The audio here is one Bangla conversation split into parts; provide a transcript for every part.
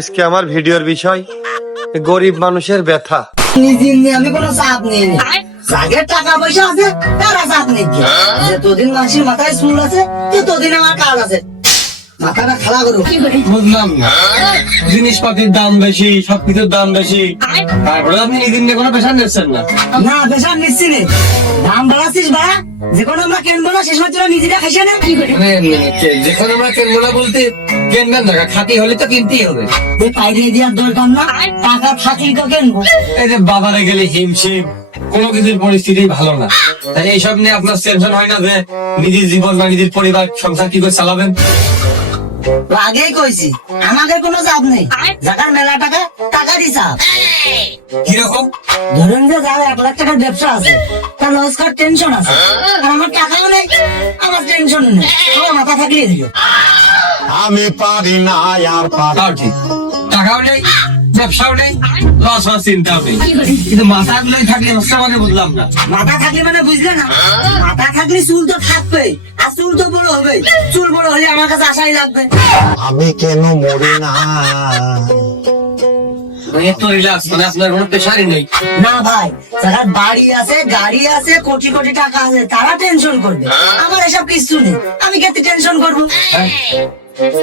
আজকে আমার ভিডিওর বিষয় গরিব মানুষের ব্যথা। নিজে নিয়ে আমি কোনো চাপ নেই, যাদের টাকা পয়সা আছে তারা চাপ নিচ্ছে। যতদিন মানুষের মাথায় চুল আছে ততদিন আমার কাজ আছে, মাথাটা খালা করো। বুঝলাম না, জিনিসপাতির দাম বেশি, সবকিছুর দাম বেশি, তারপরে আপনি নিজের নিয়ে কোনো পেশা নিচ্ছেন না। না পেশা নিচ্ছি নে, দাম বাড়াচ্ছিস বাড়া, যে কোনো আমরা কিনবো না শেষ মাত্র নিজেরা খাইছে না। যেখানে আমরা কিনবো না বলতে কিনবেন না, খাতি হলে তো কিনতেই হবে। পাইরে দেওয়ার দরকার না, টাকা থাকলেই তো কিনবো। এই যে বাবারে গেলে হিমশিম, কোনো কিছুর পরিস্থিতি ভালো না, তাই এইসব নিয়ে আপনার টেনশন হয় না যে নিজের জীবন বা নিজের পরিবার সংসার কি করে চালাবেন? আগেই কইছি আমাদের কোনো চাপ নেই, যাকার মেলা টাকা টাকারই চাপ। কিরকম? ধরুন যে যার 1 লাখ টাকার ব্যবসা আছে, তার লস করার টেনশন আছে, আর আমার টাকাও নেই, আমার টেনশন নেই, আমার মাথা থাকলেই দিল। আমি পারি না আর তাও ঠিক, টাকাও নেই, ব্যবসাও নেই, লস হওয়ার চিন্তাও নেই, কিন্তু মাথাগুলোই থাকলে হচ্ছে মানে বুঝলাম না। মাথা থাকলে মানে বুঝলে না, মাথা থাকলে চুল তো থাকবে, আর চুল তো বড় হবে, চুল বড় হলে আমার কাছে আশাই লাগবে। আমি কেন মরি না? এত রিল্যাক্স, মানে আপনার কোনো প্রেশারই নেই। না ভাই, যারা বাড়ি আছে গাড়ি আছে কোটি কোটি টাকা আছে তারা টেনশন করবে, আমার এসব কিছু নেই, আমি কেতে টেনশন করবো?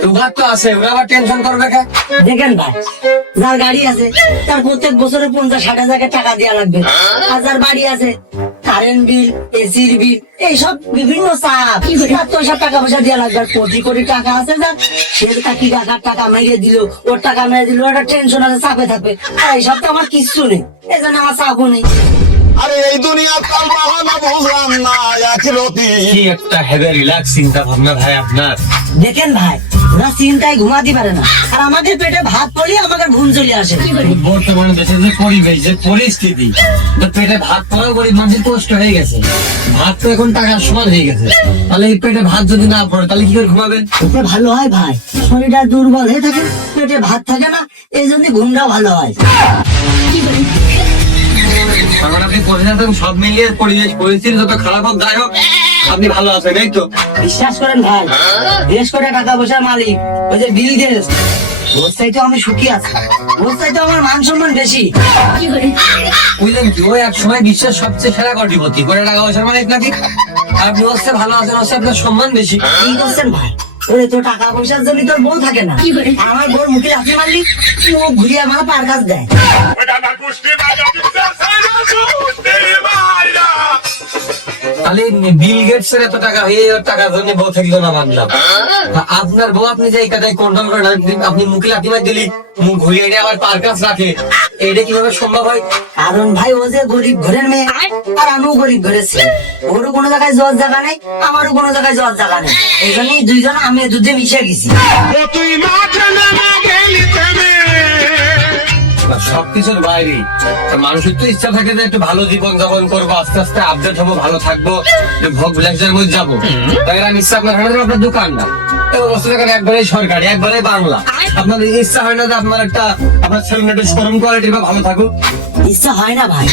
তোমার তো আছে, ওরা আবার টেনশন করবে কে? দেখেন ভাই, যার গাড়ি আছে তার প্রত্যেক বছরে 50-60 হাজার টাকা দেওয়া লাগবে, আর যার বাড়ি আছে কারেন্ট বিল, এসির বিল, এইসব বিভিন্ন চাপ, তার তো সব টাকা পয়সা দেওয়া লাগবে। আর কোটি কোটি টাকা আছে যার, সে কি টাকার টাকা মেরে দিল, ওর টাকা মেরে দিল, ওটা টেনশন আছে, চাপে থাকবে। আর এইসব তো আমার কিচ্ছু নেই, এই জন্য আমার চাপও নেই। আরে এই দুনিয়ার কাল বাহানা বুঝলাম না, একরতি কি একটা হেভি রিল্যাক্স চিন্তা ভাবনা ভাই আপনার। দেখেন ভাই, ওরা চিন্তায় ঘুমাতে পারে না, আর আমাদের পেটে ভাত পড়লে আমাদের ঘুম চলে আসে। বর্তমানে দেশের যে পরিবেশ, যে পরিস্থিতি, তো পেটে ভাত পড়াও গরিব মানুষের কষ্ট হয়ে গেছে। ভাত তো এখন টাকার সমান হয়ে গেছে, তাহলে এই পেটে ভাত যদি না পড়ে তাহলে কি করে ঘুমাবেন? এতে ভালো হয় ভাই, শরীরটা দুর্বল হয়ে থাকে, পেটে ভাত থাকে না, এই জন্য ঘুমটাও ভালো হয়। কারণ আপনি পরিণত সব মিলিয়ে পরিবেশ পরিস্থিতি যত খারাপ হোক যাই হোক, আপনি ভালো আছেন, এই তো। বিশ্বাস করেন ভাই, দেশ করে টাকা পয়সার মালিক ওই যে বিল গেটস, ওর চাইতে আমি সুখী আছি, ওর চাইতে আমার মান সম্মান বেশি। বুঝলেন কি, ওই এক সময় বিশ্বের সবচেয়ে সেরা কোটিপতি, করে টাকা পয়সার মালিক নাকি? আর আপনি হচ্ছে ভালো আছেন, হচ্ছে আপনার সম্মান বেশি। কি করছেন ভাই, ওরে তো টাকা পয়সার জন্য তোর বউ থাকে না, আমার বউর মুখে লাথি মারলি মুখ ঘুরিয়ে আমার পার কাজ দেয়। তাহলে বিল গেটস এর এত টাকা হয়ে টাকার জন্য বউ থাকলো না মানলাম, আপনার বউ আপনি যে এই কাজে কন্ট্রোল করেন, আপনি মুখে লাথি মার দিলি, মুখ ঘুরিয়ে এনে আবার পার কাজ রাখে, এটা কিভাবে সম্ভব হয়? কারণ ভাই ও যে গরিব ঘরের মেয়ে, আর আমিও গরিব ঘরের ছেলে, ওরও কোনো জায়গায় যাওয়ার জায়গা নেই, আমারও কোনো জায়গায় যাওয়ার জায়গা নেই, এই জন্যই দুইজন আমি যুদ্ধে মিশে গেছি। সবকিছুর বাইরে মানুষের তো ইচ্ছা থাকে যে একটু ভালো জীবন যাপন করবো, আস্তে আস্তে আপডেট হবো, ভালো থাকবো, ভোগ বিলাসের মধ্যে যাবো। তাই আমি ইচ্ছা আপনার হয় না আপনার দোকান না একবারে সরকারি একবারে বাংলা, আপনার ইচ্ছা হয় না যে আপনার একটা আপনার ছেলে শোরুম কোয়ালিটি বা ভালো থাকুক? ইচ্ছা হয় না ভাই,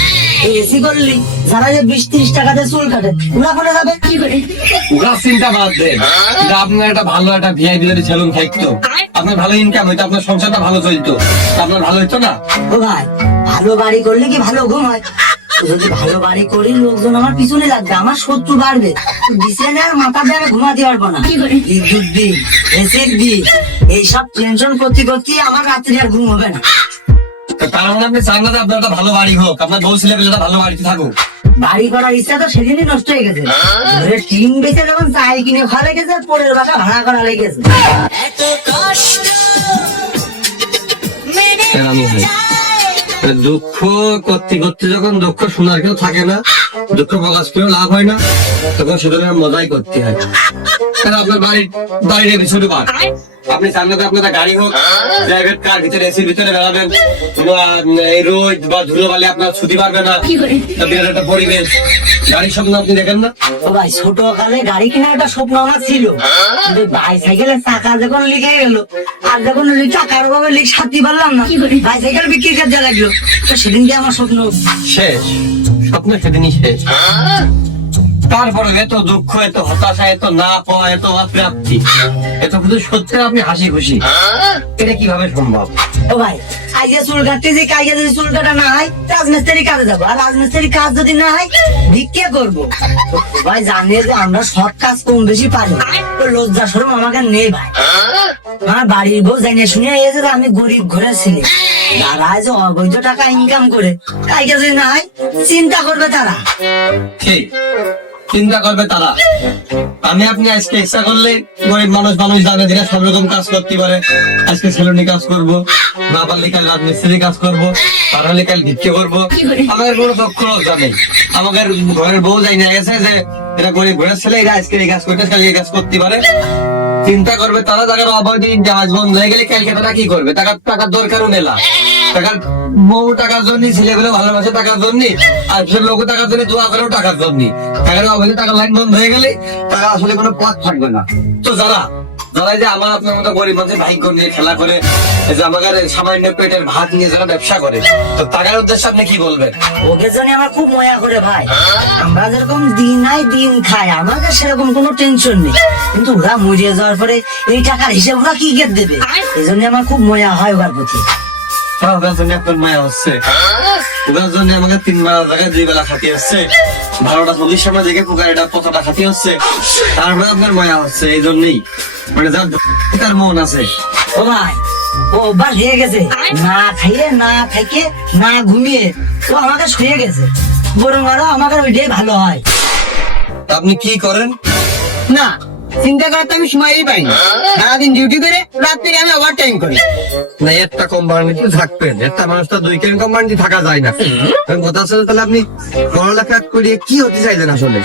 এই এসি করলি যারা যে 20-30 টাকাতে চুল কাটে ওরা করে যাবে কি করে? ওরা চিন্তা বাদ দেন, যে আপনার একটা ভালো একটা ভিআইপি যদি সেলুন থাকতো, আপনার ভালো ইনকাম হইতো, আপনার সংসারটা ভালো চলতো, আপনার ভালো হইতো না? ও ভাই, ভালো বাড়ি করলে কি ভালো ঘুম হয়? যদি ভালো বাড়ি করি লোকজন আমার পিছনে লাগবে, আমার শত্রু বাড়বে, বিছানে আর মাথা দিয়ে আমি ঘুমাতে পারবো না, বিদ্যুৎ বিল, এসির বিল, এইসব টেনশন করতে করতে আমার রাত্রি আর ঘুম হবে না। তার মানে আপনি চান না যে আপনার একটা ভালো বাড়ি হোক, আপনার বউ ছেলে পেলেটা ভালো বাড়িতে থাকুক? বাড়ি করার ইচ্ছা তো সেদিনই নষ্ট হয়ে গেছে, ঘরে টিন বেঁচে যখন চাই কিনে খাওয়া লেগেছে, পরের বাসা ভাড়া করা লেগেছে। দুঃখ করতে করতে যখন দুঃখ শোনার কেউ থাকে না, দুঃখ প্রকাশ করেও লাভ হয় না, তখন শুধু মজাই করতে হয়। আপনার বাড়ির বাইরে ছোট পার, আপনি চান না আপনার গাড়ি হোক, প্রাইভেট কার ভিতরে এসির ভিতরে বেড়াবেন, এই রোদ বা ধুলো বালি আপনার ছুটি পারবে না, বিরাট একটা পরিবেশ, গাড়ির স্বপ্ন আপনি দেখেন না? ও ভাই, ছোটকালে গাড়ি কেনার একটা স্বপ্ন আমার ছিল, কিন্তু বাইসাইকেলের চাকা যখন লিখে গেল, আর যখন চাকার অভাবে লিখ সাথে পারলাম না, বাইসাইকেল বিক্রি করতে লাগলো, তো সেদিনকে আমার স্বপ্ন শেষ, স্বপ্ন সেদিনই শেষ। তারপরে এত দুঃখ, এত হতাশা, এত না পাওয়া, এত অপ্রাপ্তি, এত কিছু সত্যি আপনি হাসি খুশি, এটা কিভাবে সম্ভব? ও ভাই, আজকে চুল কাটতে যে কাজে যদি চুল কাটা না হয়, রাজমিস্ত্রি কাজে যাবো, আর রাজমিস্ত্রি কাজ যদি না হয়, ভিক্ষে করবো। ভাই জানিয়ে যে আমরা সব কাজ কম বেশি পারি, তো লজ্জা সরম আমাকে নেই ভাই। আমার বাড়ির বউ জানিয়ে শুনে এসে যে আমি গরিব ঘরে ছিলি, তারা যে অবৈধ টাকা ইনকাম করে কাজে যদি না হয়, চিন্তা করবে তারা। ঠিক, চিন্তা করবে তারা। আমি আপনি আজকে ইচ্ছা করলে গরিব মানুষ জানে দিনে সব রকম কাজ করতে পারে। আজকে সেলুনি কাজ করবো, না পারলে কাল রাজমিস্ত্রি কাজ করবো, পারলে কাল ভিক্ষে করবো। আমাদের কোনো পক্ষ লজ্জা নেই। আমাদের ঘরের বউ যাই না গেছে যে এরা গরিব ঘরের ছেলে, এরা আজকে এই কাজ করতে, কাল এই কাজ করতে পারে। চিন্তা করবে তারা, টাকার অবৈধ কাজ বন্ধ হয়ে গেলে কালকে তারা কি করবে? টাকার দরকারও নেলা, টাকার বউ টাকার জন্য, ছেলেগুলো ভালোবাসে টাকার জন্য, আর লোক টাকার জন্য দোয়া করেও টাকার জন্য। টাকার অবৈধ টাকার লাইন বন্ধ হয়ে গেলে তারা আসলে কোনো পথ থাকবে না। তো যারা যে আমার আপনার মতো গরিব মানুষের ভাগ্য নিয়ে খেলা করে, এই যে আমাদের সামান্য পেটের ভাত নিয়ে যারা ব্যবসা করে, তো টাকার উদ্দেশ্যে আপনি কি বলবেন? ওকে জন্য আমার খুব মজা করে ভাই। আমরা যেরকম দিন নাই দিন খাই, আমাদের সেরকম কোনো টেনশন নেই, কিন্তু ওরা মরিয়ে যাওয়ার পরে এই টাকার হিসেব ওরা কি গেট দেবে, এই জন্য আমার খুব মজা হয় ওর প্রতি। ওদের জন্য আপনার মায়া হচ্ছে, ওদের জন্য আমাকে 3 বেলা জায়গায় 2 বেলা খাতি হচ্ছে, 12টা 40 সময় দেখে পুকারিটা কতটা খাতি হচ্ছে, তারপরে আপনার মায়া হচ্ছে। এই জন্যই মানে যার তার মন আছে। ও ভাই, ও অভ্যাস হয়ে গেছে, না খাইয়ে না খাইকে না ঘুমিয়ে ও আমাকে শুয়ে গেছে, বরং আরো আমাকে ওইটাই ভালো হয়। আপনি কি করেন? না, চিন্তা করতে আমি সময়ই পাই না। সারাদিন ডিউটি করে রাত্রে আমি ওভার টাইম করি। না, একটা কোম্পানিতে থাকবেন, একটা মানুষ তো 2 কোম্পানিতে থাকা যায় না। কথা আছে, তাহলে আপনি পড়ালেখা করে কি হতে চাইলেন আসলে?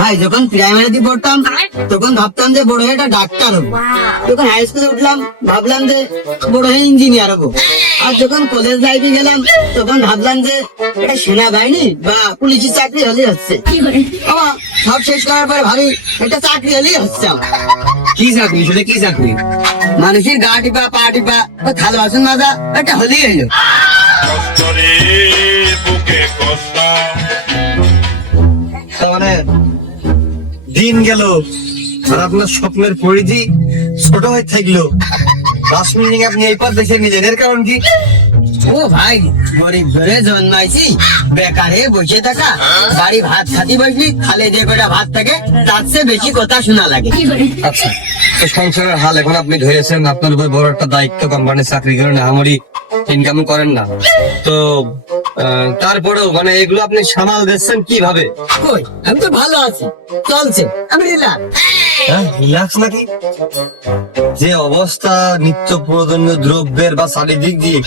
ভাই যখন প্রাইমারিতে পড়তাম তখন ভাবতাম যে বড় হয়ে একটা ডাক্তার হবো, যখন হাই স্কুলে উঠলাম ভাবলাম যে বড় হয়ে ইঞ্জিনিয়ার হবো, আর যখন কলেজ লাইফে গেলাম তখন ভাবলাম যে এটা সেনাবাহিনী বা পুলিশের চাকরি হলেই হচ্ছে। আমার সব শেষ করার পরে ভাবি একটা চাকরি হলেই হচ্ছে আমার। কি চাকরি? সেটা কি চাকরি? মানুষের গা টিপা পা টিপা ও থালা বাসন মাজা একটা হলেই হলো। কষ্টরে বুকে কষ্ট তার মানে দিন গেল আর আপনার স্বপ্নের পরিধি ছোট হয়ে থাকলো। 10 মিনিট আপনি এই পথ দেখে নিলেন, এর কারণ কি? ও ভাই, গরিব ঘরে জন্মাইছি, বেকারে বসে থাকা, বাড়ি ভাত খাতি বসলি খালে যে কটা ভাত থাকে তার চেয়ে বেশি কথা শোনা লাগে। আচ্ছা, তো সংসারের হাল এখন আপনি ধরেছেন, আপনার উপর বড় একটা দায়িত্ব, কোম্পানির চাকরি করেন, আমারই ইনকাম করেন না, তো তারপরেও মানে এগুলো আপনি সামাল দিচ্ছেন কিভাবে? কই, আমি তো ভালো আছি, চলছে, আমি রিল্যাক্স। রিল্যাক্স নাকি? যে অবস্থা নিত্য প্রয়োজনীয় দ্রব্যের বা চারিদিক দিয়ে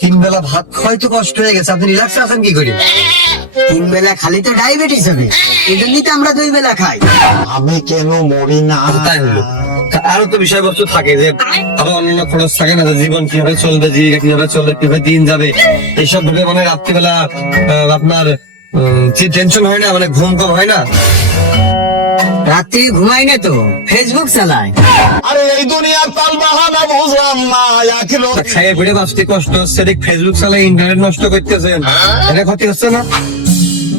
3 বেলা ভাত খাওয়াই তো কষ্ট হয়ে গেছে, আপনি রিল্যাক্স আছেন কি করে? 3 বেলা খালি তো ডায়াবেটিস হবে, এই জন্যই তো আমরা 2 বেলা খাই। আমি কেন মরি না? তাই হলো। আরো তো বিষয়বস্তু থাকে যে আবার অন্যান্য খরচ থাকে না, যে জীবন কিভাবে চলবে, জীবিকা কিভাবে চলবে, কিভাবে দিন যাবে, এইসব ভেবে মানে রাত্রিবেলা আপনার টেনশন হয় না, মানে ঘুম কম হয় না? রাত্রি ঘুমাই না তো, ফেসবুক চালাই। আরে এই দুনিয়ার তাল বাহানা বুঝলাম না, আখির খাইয়ে ফিরে বাঁচতে কষ্ট হচ্ছে, দেখ ফেসবুক চালাই ইন্টারনেট নষ্ট করতেছেন, এটা ক্ষতি হচ্ছে না?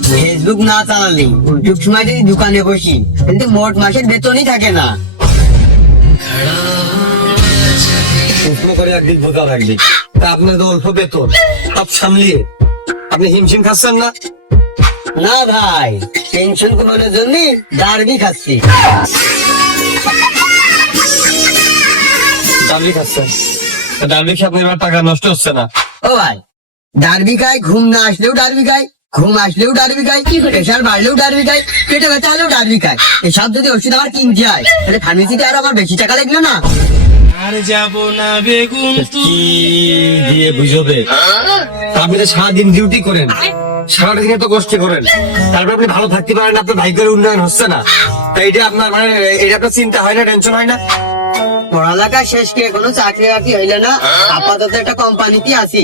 ফেসবুক না চালালি উল্টুক সময় যদি দোকানে বসি, কিন্তু মোট মাসের বেতনই থাকে না। প্রশ্ন করে একদিক বোঝা একদিক, তা আপনার তো অল্প বেতন, সব সামলিয়ে আপনি হিমশিম খাচ্ছেন না? না ভাই, টেনশন কমানোর জন্য ডারবি খাচ্ছি। ডাবলি খাচ্ছেন, ডাবলি খেয়ে আপনার এবার টাকা নষ্ট হচ্ছে না? ও ভাই, ডারবি খাই, ঘুম না আসলেও ডারবি খাই, ঘুম আসলেও ডারবি খাই, প্রেশার বাড়লেও ডারবি খাই, পেটে ব্যথা হলেও ডারবি খাই। এসব যদি ওষুধ আমার কিনতে হয় তাহলে ফার্মেসিতে আর আমার বেশি টাকা লাগলো না? কি দিয়ে বুঝবে? আপনি তো সারাদিন ডিউটি করেন, সারাদিন তো কষ্ট করেন, তারপর আপনি ভালো থাকতে পারেন না, আপনার ভাগ্যের উন্নয়ন হচ্ছে না, তাই এটা আপনার মানে এটা আপনার চিন্তা হয় না, টেনশন হয় না? পড়ালেখা শেষ করে কোনো চাকরি বাকরি হইলে না, আপাতত একটা কোম্পানিতে আছি।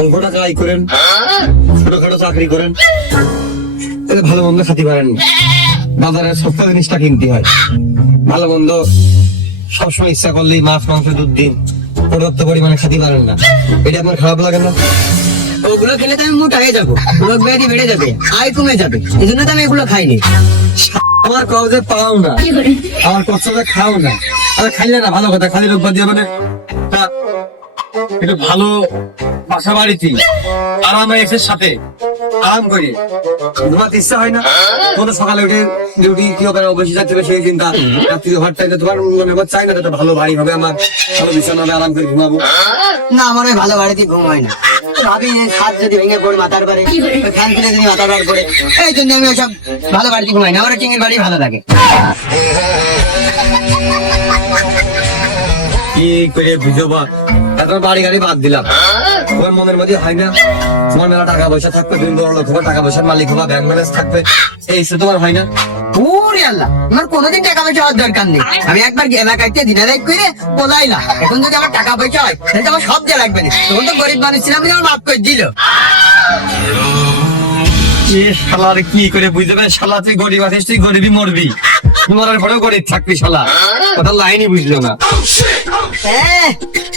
অল্পটা কাজ করেন, ছোটখাটো চাকরি করেন, তাহলে ভালো মন্দ খাতে পারেন, বাজারে সস্তা জিনিসটা কিনতে হয়, ভালো মন্দ সবসময় ইচ্ছা করলেই মাছ মাংস দুধ দিন পর্যাপ্ত পরিমাণে খেতে পারেন না, এটা আপনার খারাপ লাগে না? ওগুলো খেলে তো আমি মোটা হয়ে যাবো, রোগ ব্যাধি বেড়ে যাবে, আয় কমে যাবে, এই জন্য তো আমি এগুলো খাইনি। আমার কাউকে পাও না, আমার কষ্টটা খাও না, আর খাইলে না ভালো কথা, খালি রোগ বাদ দিয়ে মানে একটু ভালো বাসা বাড়িতে আরামে এসে সাথে আরাম করি ঘুমাতে ইচ্ছা হয় না। তোমাদের সকালে উঠে ডিউটি কি হবে বেশি যাচ্ছে সেই চিন্তা, রাত্রি ঘর টাইমে তোমার মনে হয় চাই না একটা ভালো বাড়ি হবে, আমার ভালো বিছানা হবে, আরাম করে ঘুমাবো। না, আমার ওই ভালো বাড়িতে ঘুম হয় না, ভাবি যে ছাদ যদি ভেঙে পড়ে মাথার পরে, ফ্যান খুলে যদি মাথার পরে পড়ে, এই জন্য আমি ওইসব ভালো বাড়িতে ঘুমাই না, আমার টিঙের বাড়ি ভালো লাগে। কি করে বুঝবো, এখন বাড়ি গাড়ি বাদ দিলাম, তোমার মনের মধ্যে হয় না তোমার মেলা টাকা পয়সা থাকবে, তুমি বড় লোক হবা, টাকা পয়সার মালিক হবা, ব্যাংক ব্যালেন্স থাকবে, এই সে তোমার হয় না? ওরে আল্লাহ, আমার কোনোদিন টাকা পয়সা হওয়ার দরকার নেই, আমি একবার গেলা কাটতে দিনে দেখ করে বলাইলাম, এখন যদি আমার টাকা পয়সা হয় তাহলে তো আমার সব দিয়ে লাগবে না, তখন তো গরিব মানুষ ছিলাম, আমার মাফ করে দিল। শালার কি করে বুঝতে পারে, শালা তুই গরিব আছিস, তুই গরিবই মরবি, মরার পরেও গরিব থাকবি, শালা কথা লাইনই বুঝলো না। হ্যাঁ,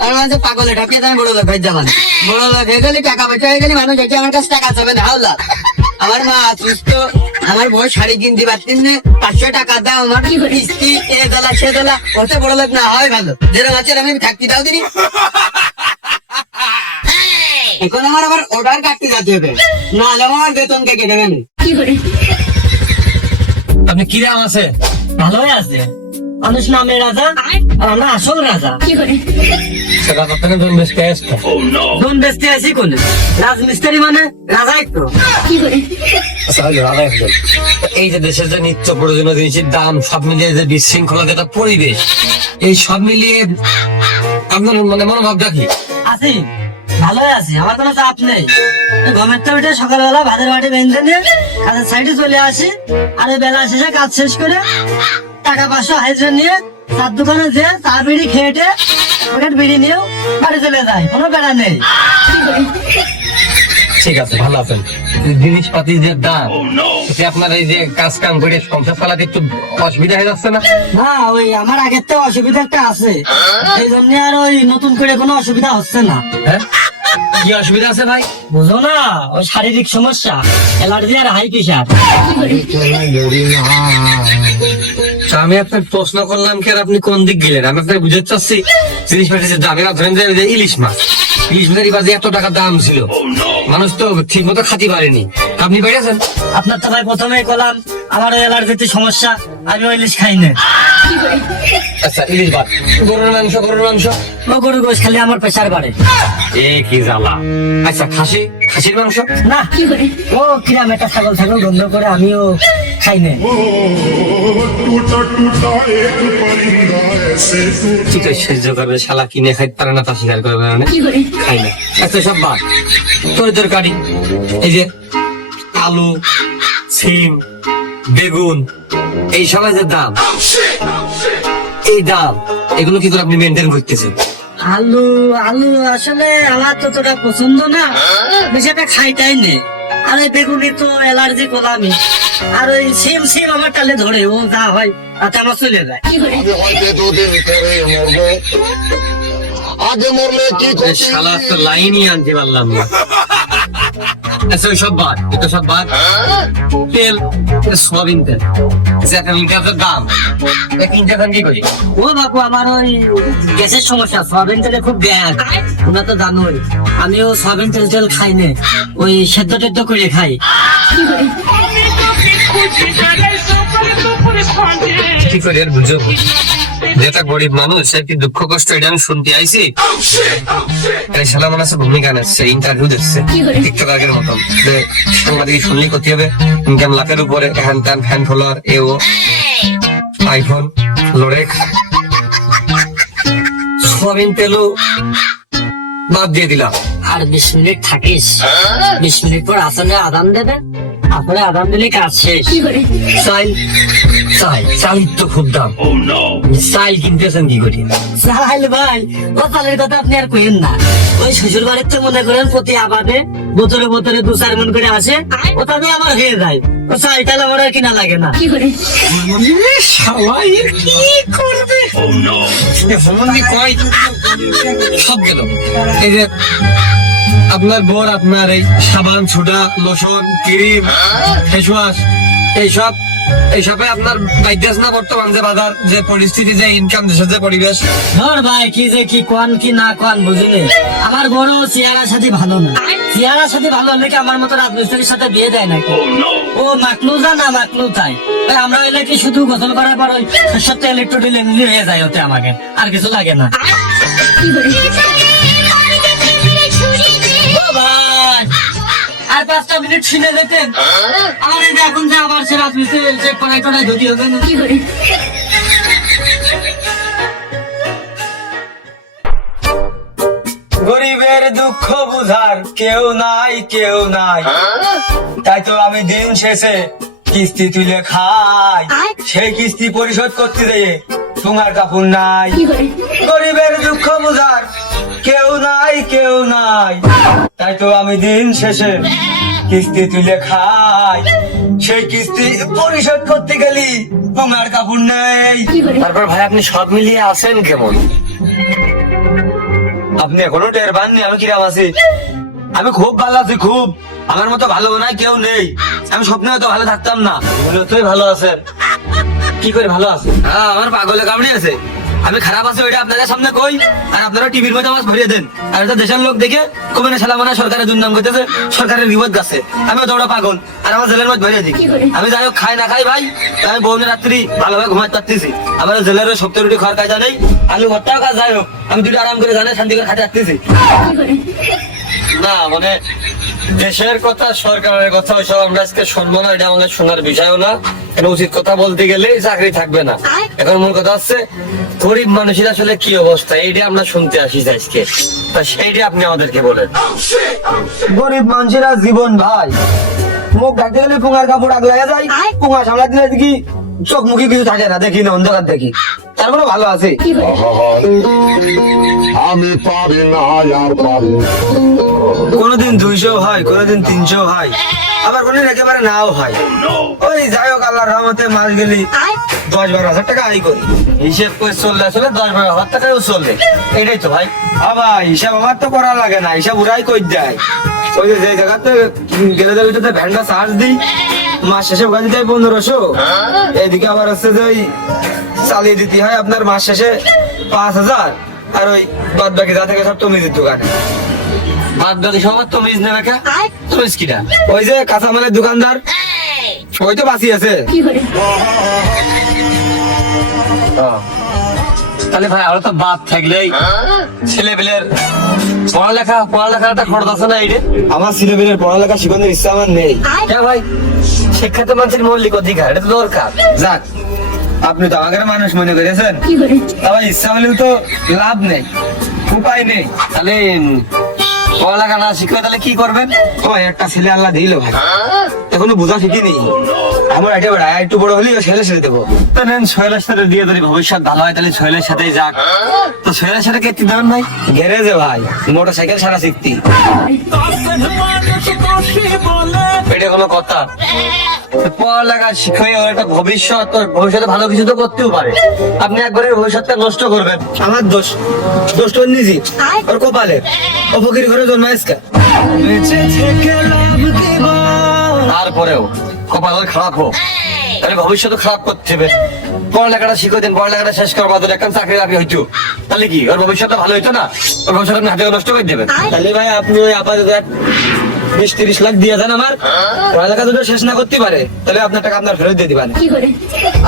আর মাঝে পাগলে ঢাকিয়ে আমি বড় লোক হয়ে যাবেন, বড় লোক হয়ে গেলে টাকা পয়সা হয়ে গেলে মানুষ হচ্ছে আমার কাছে টাকা চাবে না, হাওলা আমার মা সুস্থ, আমার বউ শাড়ি কিনতে পারতেন না, 500 টাকা দাও, আমার কিস্তি এ দলা সে দলা, ওতে বড় লোক না হয় ভালো, যেরকম আছে আমি থাকতে দাও দিনি। এখন আমার আবার অর্ডার কাটতে যেতে হবে, না হলে আমার বেতন কে কেটে দেবেন। আপনি কিরাম আছে? ভালোই আছে, মানুষ নামে রাজা আর আমরা আসল রাজা। সেটা আপনাকে জন বেশ ক্যাশ কোন বেচতে আছি কোন রাজমিস্ত্রি মানে রাজাই তো। এই যে দেশের যে নিত্য প্রয়োজনীয় জিনিসের দাম সব মিলিয়ে যে বিশৃঙ্খলা যেটা পরিবেশ, এই সব মিলিয়ে আপনার মানে মনোভাবটা কি? আছি, ভালোই আছি, আমার কোনো চাপ নেই। গমের তো উঠে সকালবেলা ভাতের বাটি বেঁধে নিয়ে কাজের সাইডে চলে আসি, আর এই বেলা শেষে কাজ শেষ করে টাকা 500 হাইজে নিয়ে চার দোকানে যে চা বিড়ি খেয়েটে প্যাকেট বিড়ি নিয়েও বাড়ি চলে যায়, কোনো বেড়া নেই। ঠিক আছে, ভালো আছেন। জিনিসপাতি যে দাম, এতে আপনার এই যে কাজ কাম করে সংসার চালাতে একটু অসুবিধা হয়ে যাচ্ছে না? না, ওই আমার আগের তো অসুবিধা একটা আছে, এই জন্য আর ওই নতুন করে কোনো অসুবিধা হচ্ছে না। হ্যাঁ, কি অসুবিধা আছে ভাই? বুঝো না, ওই শারীরিক সমস্যা, অ্যালার্জি আর হাই প্রেশার। আমি আপনার প্রশ্ন করলাম কি, আর আপনি কোন দিক গেলেন? আমি আপনাকে বুঝতে চাচ্ছি জিনিসপাতির যে দাম, এরা ধরেন যে ইলিশ মাছ, ইলিশ মাছের বাজে এত টাকা দাম ছিল, মানুষ তো ঠিক মতো খাতে পারেনি, আপনি পেরেছেন? আপনার তো ভাই প্রথমেই বললাম আমার ওই অ্যালার্জিতে সমস্যা, আমি ওই ইলিশ খাই না। আচ্ছা, ইলিশ বাদ, গরুর মাংস, গরুর মাংস ও গরু গোশ খালি আমার প্রেশার বাড়ে। এ কি জ্বালা। আচ্ছা, খাসির মাংস না, ও কিরাম একটা ছাগল ছাগল গন্ধ করে, আমিও খাই না। टूटा टूटा एक परिंदा ऐसे टूटा তুই তো সহ্য করবে, শালা কিনে খাইতে পারে না তা স্বীকার করবে, মানে খাই না। আচ্ছা, সব বাদ, তরকারি, এই যে আলু, সিম, বেগুন, এই সবাই যে দাম, এই দাম এগুলো কি করে আপনি মেনটেন করতেছেন? আলু আলু আসলে আমার তো তোটা পছন্দ না, বেশি একটা খাইটাই নেই। আর ওই বেগুনি তো অ্যালার্জি করলামই, আর ওই সিম সিম আমার টালে ধরে, ও যা হয় তাতে আমার চলে যায়। আগে হয়তো দুদিন পরে মরবো, আগে মরলে কি এ করছি? শালা তো লাইনই আনতে পারলাম না। আচ্ছা, ওই সব বাদ, এটা সব বাদ। তেল, সয়াবিন তেল, যে একটা লিটারের দাম, 1 লিটার দাম কি করি? ও বাপু, আমার ওই গ্যাসের সমস্যা, সয়াবিন তেলে খুব গ্যাস, তোমরা তো জানোই। আমিও সয়াবিন তেল তেল খাই না, ওই সেদ্ধ টেদ্ধ করে খাই। কি করি আর বুঝো, যেটা গরিব মানুষ সে কি দুঃখ কষ্ট, এটা আমি শুনতে আইছি। এই শালা মনে আছে ভূমিকা নিচ্ছে, ইন্টারভিউ দিচ্ছে টিকটকারের মতন, যে সাংবাদিক শুনলি করতে হবে ইনকাম লাখের উপরে, হ্যান ত্যান, ফ্যান ফলোয়ার, এও আইফোন, লোরেক্স, সয়াবিন তেলও বাদ দিয়ে দিলাম। আর 20 মিনিট থাকিস, 20 মিনিট পর আসলে আদান দেবে, তারপরে আদান দিলে কাজ শেষ। চাল তো খুব দাম, চাল কিনতেছেন কি করি? সাহাল ভাই, ও চালের কথা আপনি আর কইেন না, ওই শ্বশুর বাড়ির তো মনে করেন প্রতি আবাদে বোতলে বোতলে 2-4 মন করে আসে, ওটাতে আমার হয়ে যায়, ও চাল টাল আমার আর কিনা লাগে না। সবাই কি করবে? সব গেল। এই যে আপনার বোর আপনার এই সাবান soda lotion cream face wash এইসবে আপনার বাইদ্যাস না বর্তমান যে বাজার যে পরিস্থিতি যে ইনকাম দেশের যে পরিবেশ। ধর ভাই কি যে কি কোন কি না কোন বুঝলি, আমার বড় চেহারার সাথে ভালো না, চেহারার সাথে ভালো হলে কি আমার মতো রাজমিস্ত্রির সাথে বিয়ে দেয় নাকি? ও মাকলুজা না মাকলু তাই আমরা হইলে কি শুধু গোসল করার পর ওই সত্যি একটু দিলে হয়ে যায় ওতে, আমাকে আর কিছু লাগে না। ও ভাই আর 5টা মিনিট শুনে যেতেন, আমার এই যে এখন যে আবার সে রাজমিস্ত্রি যে পড়াই টড়াই ধরি হবে না। গরিবের দুঃখ বুঝার কেউ নাই কেউ নাই, তাই তো আমি দিন শেষে কিস্তি তুলে খাই, সেই কিস্তি পরিশোধ করতে যেয়ে তোমার কাপড় নাই। গরিবের দুঃখ বুঝার কেউ নাই কেউ নাই, তাই তো আমি দিন শেষে কিস্তি তুলে খাই, সেই কিস্তি পরিশোধ করতে গেলি তোমার কাপড় নেই। তারপর ভাই আপনি সব মিলিয়ে আছেন কেমন? আপনি এখনো টের পাননি আমি কিরাম আছি? আমি খুব ভালো আছি, খুব। আমার মতো ভালো নাই কেউ নেই। আমি স্বপ্নে হয়তো ভালো থাকতাম না, তুই ভালো আছেন। কি করে ভালো আছে? হ্যাঁ, আমার পাগলে কামড়ে আছে। আমি খারাপ আছি ওইটা আপনাদের সামনে কই, আর আপনারা টিভির মধ্যে আমার ভরিয়ে দেন, আর এটা দেশের লোক দেখে কবে না সালা মানে সরকারের দুর্নাম করতেছে, সরকারের বিপদ গাছে। আমি তো ওটা পাগল, আর আমার জেলের মধ্যে ভরিয়ে দিই। আমি যাই হোক খাই না খাই ভাই, আমি বউনে রাত্রি ভালোভাবে ঘুমাতে পারতেছি। আমার জেলের সপ্তাহ রুটি খাওয়ার কায়দা নেই, আলু ভর্তাও কাজ যাই হোক, আমি দুটো আরাম করে জানে শান্তি করে খাতে রাখতেছি। না মানে দেশের কথা সরকারের কথা ওইসব আমরা আজকে শুনবো না, এটা আমাদের শোনার বিষয়ও না। উচিত কথা বলতে গেলে চাকরি থাকবে না। এখন মূল কথা হচ্ছে গরিব মানুষের আসলে কি অবস্থা, এইটা আমরা শুনতে আসি আজকে, তা সেইটা আপনি আমাদেরকে বলেন। গরিব মানুষেরা জীবন ভাই, মুখ ঢাকতে গেলে পুঙার কাপড় আগলে যায়, পুঙা সামলাতে দিলে দেখি চোখ মুখে কিছু থাকে না, দেখি না অন্ধকার দেখি, তারপরে ভালো আছে। আমি পারি না আর পারি না। কোনদিন 200 হয়, কোনদিন 300 হয়, আবার কোনদিন একেবারে নাও হয়। ওই যাই হোক আল্লাহর রহমতে মাস গেলি 10-12 হাজার টাকা আয় করি, হিসেব করে চললে আসলে 10-12 হাজার টাকাও চলবে, এটাই তো ভাই। ভাই হিসাব আমার তো করা লাগে না, হিসাব ওরাই কই দেয়। ওই যে জায়গাতে গ্যারেজের ভিতরে ভ্যানটা চার্জ দিই, মাস শেষে ওখানে দিতে হয় 1500, এইদিকে আবার হচ্ছে যে ওই চালিয়ে দিতে হয় আপনার মাস শেষে 5000, আর ওই বাদ বাকি যা থেকে সব তমিজের দোকানে। বাদ বাকি সবার তমিজ নেবে কে? তমিজ কিটা? ওই যে কাঁচামালের দোকানদার, ওই তো বাঁচি আছে। তাহলে ভাই আমরা তো বাদ থাকলেই ছেলে পেলের পড়ালেখাটা খরচ আছে না? এই আমার ছেলে পেলের পড়ালেখা শিখানোর ইচ্ছা আমার নেই। হ্যাঁ ভাই, শিক্ষিত মানুষের মৌলিক অধিকার, এটা তো দরকার। যাক, আপনি তো আমাকে মানুষ মনে করেছেন, তবে ইচ্ছা হলেও তো লাভ নেই, উপায় নেই। তাহলে পড়ালেখা না শিখলে তাহলে কি করবেন? ভাই একটা ছেলে আল্লাহ দিল ভাই, এখনো বোঝা শিখিনি। আমার একটু বড় হলেই ছেলে ছেড়ে দেবো। তো নেন সোহেলের সাথে দিয়ে ধরি, ভবিষ্যৎ ভালো হয় তাহলে সোহেলের সাথেই যাক। তো সোহেলের সাথে কে দেবেন ভাই? গ্যারেজে ভাই, মোটর সাইকেল সারা শিখতি। এটা কোনো কথা? পড়ালেখা শিখে একটা ভবিষ্যৎ, ভবিষ্যতে ভালো কিছু তো করতেও পারে। আপনি একবারে ভবিষ্যৎটা নষ্ট করবেন, আমার দোষ তো নিজে ওর কপালে, ও ফকির ঘরে জন্মাইছে। তারপরেও কপাল খারাপ হোক, তাহলে ভবিষ্যৎ খারাপ করতে হবে। পড়ালেখাটা শিখে দেন, পড়ালেখাটা শেষ করবো, একটা চাকরি বাকরি হইতো, তাহলে কি ওর ভবিষ্যৎটা ভালো হইতো না? ওর ভবিষ্যৎ আপনি হাতে নষ্ট করে দেবেন। তাহলে ভাই আপনি ওই আপাতত 20-30 লাখ দিয়ে দেন, আমার পড়ালেখা যদি শেষ না করতে পারে তাহলে আপনার টাকা আপনার ফেরত দিয়ে দিবেন।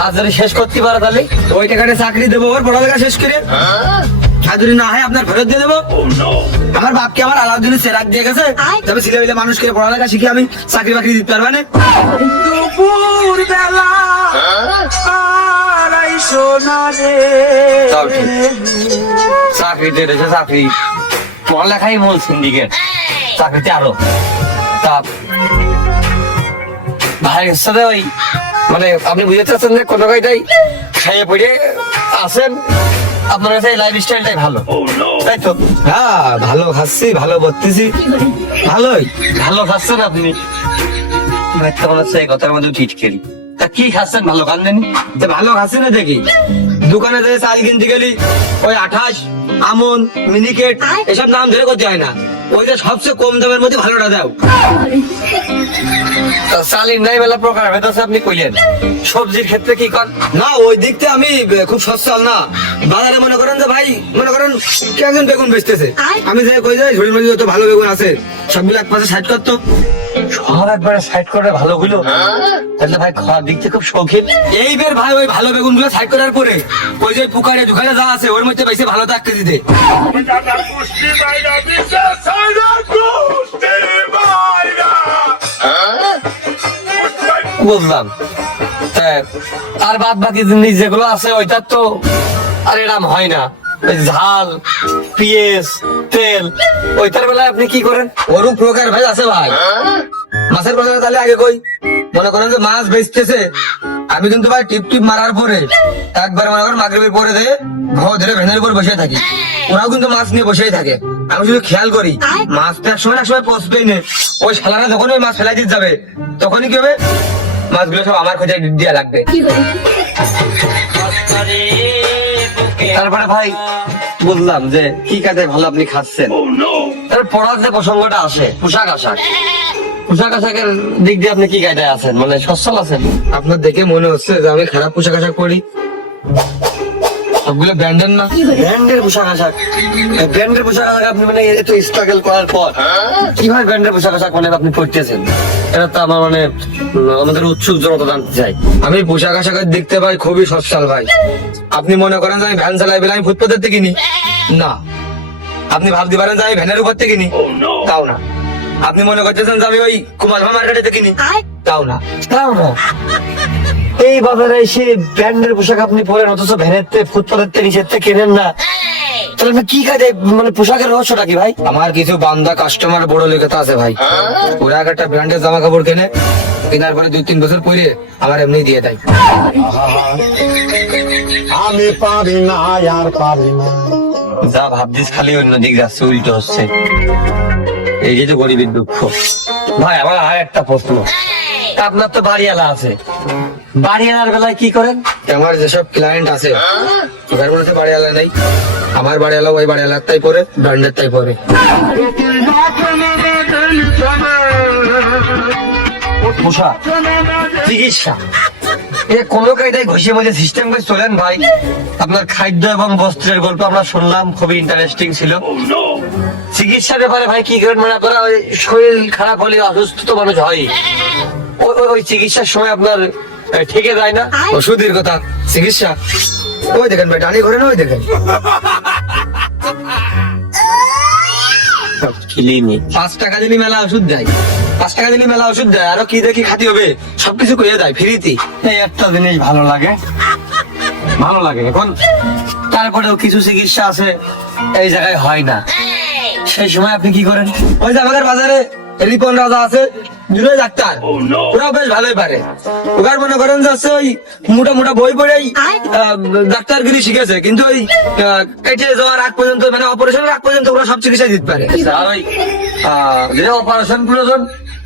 আর যদি শেষ করতে পারে তাহলে ওই টাকাটা চাকরি দেবো, ওর পড়ালেখা শেষ করে। আর যদি না হয় আপনার ফেরত দিয়ে দেবো। আমার বাপকে আমার আলাউদ্দিনের চেরাক দিয়ে গেছে, তবে ছেলে পেলে মানুষকে পড়ালেখা শিখে আমি চাকরি বাকরি দিতে পারবে না। চাকরি দিয়ে দিয়েছে, চাকরি পড়ালেখাই মূল সিন্ডিকেট, চাকরিতে আরো তাপ। ভাইয়ের সাথে ওই মানে আপনি বুঝতে চাচ্ছেন যে কোনো কাজটাই খাইয়ে পড়ে আসেন, আপনার কাছে লাইফ স্টাইলটাই ভালো, তাই তো? হ্যাঁ, ভালো খাচ্ছি, ভালো বলতেছি, ভালোই ভালো খাচ্ছেন আপনি। এই কথার মধ্যে ঠিক করি, তা কি খাচ্ছেন? ভালো খান দেনি? ভালো খাচ্ছি না দেখি দোকানে যে চাল কিনতে গেলি ওই 28, আমন, মিনিকেট এসব নাম ধরে করতে হয় না, ওইটা সবচেয়ে কম দামের মধ্যে ভালোটা দাও। চালির নাই বেলা প্রকার ভেদ আছে আপনি কইলেন, সবজির ক্ষেত্রে কি কর? না ওই দিক থেকে আমি খুব সচ্ছল না। বাজারে মনে করেন যে ভাই, মনে করেন কে একজন বেগুন বেচতেছে, আমি যাই কই যাই ঝুড়ির মধ্যে যত ভালো বেগুন আছে সবগুলো এক পাশে সাইড করতো। সব একবারে সাইড করে ভালো হইলো, তাহলে ভাই খাওয়ার দিক থেকে খুব শৌখিন। এইবার ভাই ওই ভালো বেগুন গুলো সাইড করার পরে ওই যে পুকারে দুখানে যা আছে ওর মধ্যে পাইছে ভালো এক কেজি দে। বুঝলাম। আর বাদ বাকি জিনিস যেগুলো আছে ওইটার তো আর এরম হয় না, ওই ঝাল পেঁয়াজ তেল ওইটার বেলায় আপনি কি করেন? ওরম প্রকার ভাই আছে ভাই। মাছের বাজারে তাহলে আগে কই, মনে করেন যে মাছ বেচতেছে, আমি কিন্তু ভাই টিপ টিপ মারার পরে একবার মনে করেন মাগরিবের পরে দিয়ে ঘর ধরে ভেনের উপর বসে থাকি, ওরাও কিন্তু মাছ নিয়ে বসেই থাকে। আমি শুধু খেয়াল করি মাছটা এক সময় পচবেই না, ওই শালারা যখন ওই মাছ ফেলাই দিতে যাবে তখনই কি হবে, মাছগুলো সব আমার খোঁজে দেওয়া লাগবে। তারপরে ভাই বুঝলাম যে কি কাজে ভালো আপনি খাচ্ছেন। তার পড়ার যে প্রসঙ্গটা আসে, পোশাক আশাক, পোশাক আশাকের দিক দিয়ে আপনি কি কায়দায় আছেন, মানে সচ্ছল আছেন? আপনার দেখে মনে হচ্ছে যে আমি খারাপ পোশাক আশাক পরি, সবগুলো ব্র্যান্ডের না। ব্র্যান্ডের পোশাক আশাক, ব্র্যান্ডের পোশাক আশাক আপনি মানে এত স্ট্রাগল করার পর কিভাবে ব্র্যান্ডের পোশাক আশাক মানে আপনি পড়তেছেন, এটা তো আমার মানে আমাদের উৎসুক জনতা জানতে চাই। আমি পোশাক আশাকের দেখতে পাই খুবই সচ্ছল ভাই। আপনি মনে করেন যে আমি ভ্যান চালাই বেলা আমি ফুটপাতের থেকে কিনি না, আপনি ভাবতে পারেন যে আমি ভ্যানের উপর থেকে কিনি, তাও না। আপনি মনে করতেছেন যে আমি ওই কুমারভা মার্কেটে থেকে কিনি, তাও না। তাও না, এই বাজারে এসে ব্র্যান্ডের পোশাক আপনি পরেন অথচ ভ্যানেতে ফুটপাতের নিচের থেকে কেনেন না, তাহলে আপনি কি কাজে মানে পোশাকের রহস্যটা কি ভাই? আমার কিছু বান্দা কাস্টমার বড় লেখাতে আছে ভাই, ওরা একটা ব্র্যান্ডের জামা কাপড় কেনে, কেনার পরে 2-3 বছর পরে আমার এমনি দিয়ে দেয়। আমি পারি না আর পারি না। যা ভাবছিস খালি অন্যদিক যাচ্ছে, উল্টো হচ্ছে। এই যে গরিবের দুঃখ। ভাই আমার আর একটা প্রশ্ন, আপনার তো বাড়িওয়ালা আছে, বাড়িওয়ালার বেলায় কি করেন? আমার যেসব ক্লায়েন্ট আছে ওদের মধ্যে বাড়িওয়ালা নেই, আমার বাড়িওয়ালা ওই বাড়িওয়ালার তাই পরে, ব্র্যান্ডের তাই পরে। পোশাক, চিকিৎসা, কোন কায়দায় ঘষিয়ে মধ্যে সিস্টেম করে চলেন ভাই। আপনার খাদ্য এবং বস্ত্রের গল্প আমরা শুনলাম, খুবই ইন্টারেস্টিং ছিল। চিকিৎসার ব্যাপারে ভাই কি করেন, মানে আপনারা ওই শরীর খারাপ হলে অসুস্থ তো মানুষ হয়, ওই চিকিৎসার সময় আপনার ঠেকে যায় না? ওষুধের কথা, চিকিৎসা ওই দেখেন ভাই, ডানি ঘরে না ওই দেখেন, ক্লিনিক 5 টাকা দিলে মেলা ওষুধ দেয়, 5 টাকা দিলে মেলা ওষুধ দেয়, আরো কি দেখি খাতি হবে সবকিছু কইয়ে দেয় ফ্রিতে। এই একটা জিনিস ভালো লাগে, ভালো লাগে। এখন তারপরেও কিছু চিকিৎসা আছে এই জায়গায় হয় না, সেই সময় আপনি কি করেন? ওই যে আমাদের বাজারে রিপন রাজা আছে, দুটোই ডাক্তার, ওরাও বেশ ভালোই পারে। ওরা মনে করেন যে হচ্ছে ওই মোটা মোটা বই পড়েই ডাক্তারগিরি শিখেছে, কিন্তু ওই কেটে যাওয়ার আগ পর্যন্ত, মানে অপারেশনের আগ পর্যন্ত ওরা সব চিকিৎসা দিতে পারে। আর ওই যে অপারেশন প্রয়োজন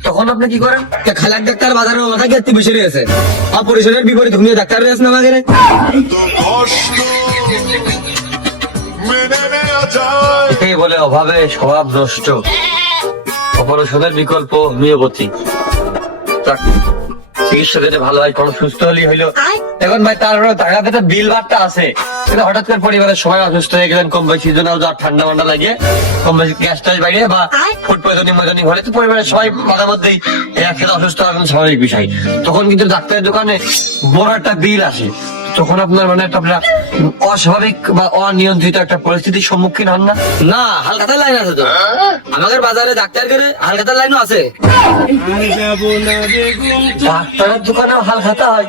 তখন আপনি কি করেন? খালাক ডাক্তার বাজারে মাথা গেতে বসে রয়েছে, অপারেশনের বিপরীত ঘুমিয়ে ডাক্তার রয়েছে না আমাদের। কষ্ট মেনে নেওয়া যায়। এটাই বলে অভাবে স্বভাব নষ্ট, অপারেশনের বিকল্প হোমিওপ্যাথি। চিকিৎসা দিতে ভালো হয়, কোনো সুস্থ হলেই হইলো। এখন ভাই তার টাকাতে একটা বিল বারটা আছে, কিন্তু হঠাৎ করে পরিবারের সবাই অসুস্থ হয়ে গেলেন, কম বেশি সিজনাল জ্বর ঠান্ডা মান্ডা লাগে, কম বেশি গ্যাস ট্যাস বাইরে বা ফুড পয়জনিং ময়জনিং হলে তো পরিবারের সবাই মাঝে মধ্যেই একসাথে অসুস্থ হওয়ার স্বাভাবিক বিষয়। তখন কিন্তু ডাক্তারের দোকানে বড় একটা বিল আসে, তখন আপনার মানে একটা অস্বাভাবিক বা অনিয়ন্ত্রিত একটা পরিস্থিতির সম্মুখীন হন না? না, হালখাতার লাইন আছে তো আমাদের বাজারে, ডাক্তার করে হালখাতার লাইনও আছে। ডাক্তারের দোকানেও হাল খাতা হয়,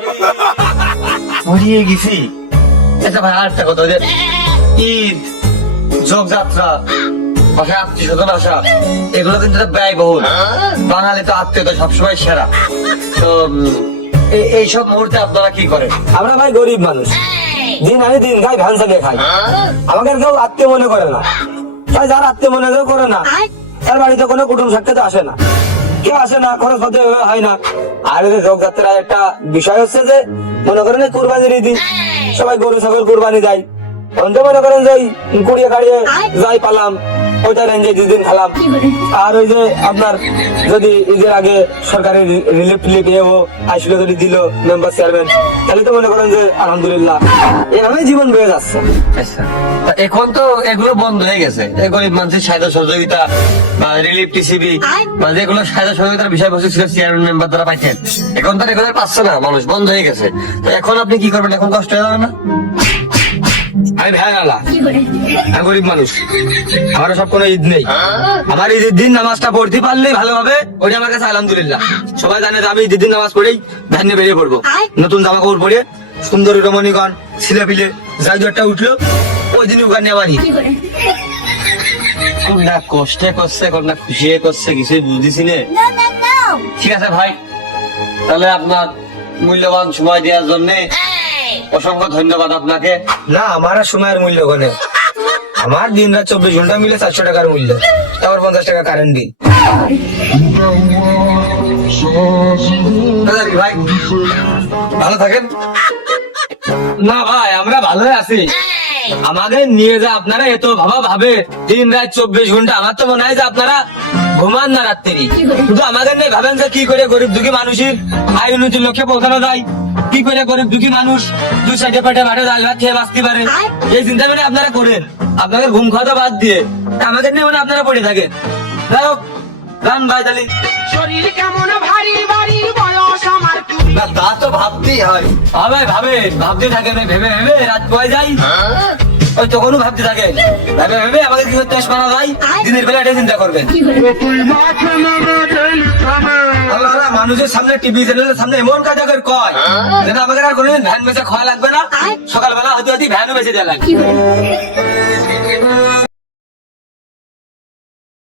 উড়িয়ে গেছি। আচ্ছা ভাই আর একটা কথা, যে ঈদ, যোগযাত্রা, বাসায় আত্মীয় স্বজন আসা, এগুলো কিন্তু একটা ব্যয়বহুল। বাঙালি তো আত্মীয়তা সবসময় সেরা। তো এইসব মুহূর্তে আপনারা কি করেন? আমরা ভাই গরিব মানুষ, দিন আনি দিন খাই, ভ্যান চালিয়ে খাই, আমাদের কেউ আত্মীয় মনে করে না। তাই যার আত্মীয় মনে করে না তার বাড়িতে কোনো কুটুম সাক্ষাৎ আসে না, কেউ আসে না, খরচ পাতি হয় না। আর এই যে যোগযাত্রার একটা বিষয় হচ্ছে যে মনে করেন কুরবানির দিন সবাই গরু ছাগল কুরবানি যায়, মনে করেন যে কুড়িয়ে কাড়িয়ে যাই পালাম, ওইটা রেঞ্জে 2 দিন খেলাম। আর ওই যে আপনার যদি ঈদের আগে সরকারি রিলিফ টিলিফ আসলে যদি দিল মেম্বার চেয়ারম্যান, তাহলে তো মনে করেন যে আলহামদুলিল্লাহ এভাবে জীবন বেড়ে যাচ্ছে। আচ্ছা, তা এখন তো এগুলো বন্ধ হয়ে গেছে, এই গরিব মানুষের সাহায্য সহযোগিতা বা রিলিফ টিসিবি বা যেগুলো সাহায্য সহযোগিতার বিষয়বস্তু ছিল চেয়ারম্যান মেম্বার দ্বারা পাইতেন, এখন তো এগুলো পাচ্ছে না, মানুষ বন্ধ হয়ে গেছে। তো এখন আপনি কি করবেন? এখন কষ্ট হয়ে যাবে না? আমি ভ্যান আলা, আমি গরিব মানুষ, আমার সব কোনো ঈদ নেই। আমার ঈদের দিন নামাজটা পড়তে পারলেই ভালোভাবে, ওইটা আমার কাছে আলহামদুলিল্লাহ। সবাই জানে যে আমি ঈদের দিন নামাজ পড়েই ভ্যান নিয়ে বেরিয়ে পড়বো, নতুন জামা কাপড় পরে সুন্দর রমণীগণ ছিলে পিলে যাই একটা উঠলো, ওই দিনই ওখানে নিয়ে আমার ঈদ। কোনটা কষ্টে করছে কোনটা খুশি করছে কিছুই বুঝতেছি না। ঠিক আছে ভাই, তাহলে আপনার মূল্যবান সময় দেওয়ার জন্য অসংখ্য ধন্যবাদ আপনাকে। না, আমার আর সময়ের মূল্য ওখানে, আমার দিন রাত 24 ঘন্টা মিলে 400 টাকার মূল্য, তারপর 50 টাকা কারেন্ট বিল। ভাই ভালো থাকেন। না ভাই, আমরা ভালোই আছি। আমাদের নিয়ে যে আপনারা এত ভাবে দিন রাত 24 ঘন্টা, আমার তো মনে হয় যে আপনারা ঘুমান না রাত্রি। শুধু আমাদের নিয়ে ভাবেন যে কি করে গরিব দুঃখী মানুষের আয় উন্নতির লক্ষ্যে পৌঁছানো যায়, কি করে গরিব দুঃখী মানুষ 2 সাইডে পেটে ভাটে ডাল ভাত খেয়ে বাঁচতে পারে, এই চিন্তা মানে আপনারা করেন। আপনাদের ঘুম খাওয়া বাদ দিয়ে আমাদের নিয়ে মানে আপনারা পড়ে থাকেন। যাই হোক, রান ভাই তালি। শরীর কেমন ভারী ভারী বয়স আমার না তা তো ভাবতেই হয়। ভাবে ভাবতে থাকে না, ভেবে ভেবে রাত পয়ে যাই, ওই তখনও ভাবতে থাকে, ভেবে ভেবে আমাকে কি করতে মারা যায়, দিনের বেলা এটা চিন্তা করবেন। আল্লাহ আল্লাহ, মানুষের সামনে টিভি চ্যানেলের সামনে এমন কাজ করে কয় যেন আমাকে আর কোনোদিন ভ্যান বেচে খাওয়া লাগবে না, সকালবেলা হতে হতে ভ্যানও বেঁচে দেওয়া লাগবে।